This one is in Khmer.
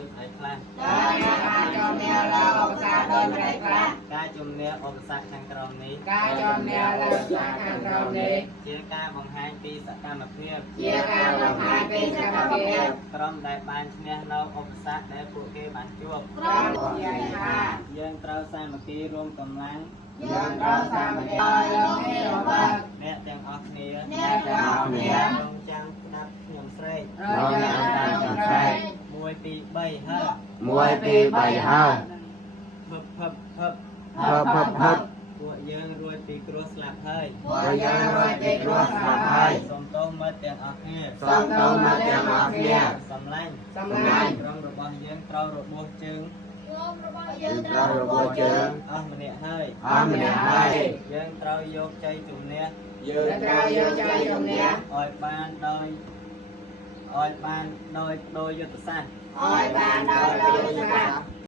ដោយអីខ្លះ ដោយការជំនះលើឧបសគ្គដោយប្រេខ្លះ ការជំនះឧបសគ្គខាងក្រោមនេះ ការជំនះលើឧបសគ្គខាងក្រោមនេះ ជាការបង្ហាញពីសកម្មភាព ជាការបង្ហាញពីសកម្មភាព ក្រុមដែលបានឈ្នះនៅឧបសគ្គដែលពួកគេបានជួប ក្រុមនិយាយថា យើងត្រូវសាមគ្គីរួមកម្លាំង យើងត្រូវសាមគ្គីរួមគ្នារបស់ អ្នកទាំងអស់គ្នា អ្នកទាំងអស់គ្នា រងចាំស្ដាប់ខ្ញុំស្រែក រងចាំស្ដាប់ខ្ញុំស្រែក 1 2 3ហើ 1 2 3ហើយ ភឹបភឹបភឹប ហឹប ពួកយើងរួចពីគ្រោះស្លាប់ហើយ ពួកយើងរួចពីគ្រោះស្លាប់ហើយ សូមទោសមិត្តទាំងអស់គ្នា សូមទោសមកទាំងអស់គ្នា សំឡាញ់ សម្លាញ់ ក្រុមរបស់យើងត្រូវរបួសជើង យើងត្រូវរបួសជើង អស់ម្នាក់ហើយ អស់ម្នាក់ហើយ យើងត្រូវយកជ័យជំនះ យើងត្រូវយកជ័យជំនះ ឲ្យបានដោយយុទ្ធសាស្ត្រ ឲ្យបាន